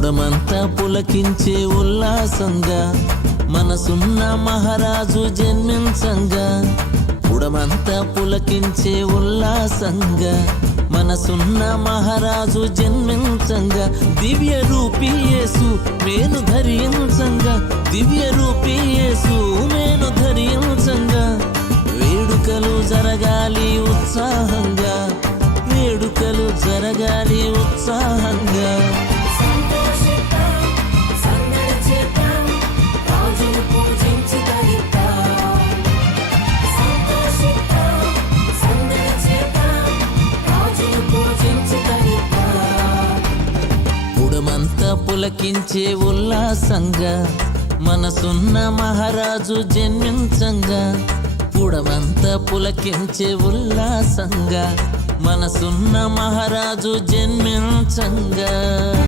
పుడమంతా పులకించే ఉల్లాసంగా మనసున్న మహారాజు జన్మించంగా. పుడమంతా పులకించే ఉల్లాసంగా మనసున్న మహారాజు జన్మించంగా. దివ్య రూపీ యేసు మేను ధరించంగా. దివ్య రూపీ యేసు మేను ధరించంగా. వేడుకలు జరగాలి ఉత్సాహంగా. వేడుకలు జరగాలి ఉత్సాహంగా. పుడమంతా పులకించే ఉల్లాసంగా మనసున్న మహారాజు జన్మించంగా. పుడమంతా పులకించే ఉల్లాసంగా మనసున్న మహారాజు జన్మించంగా.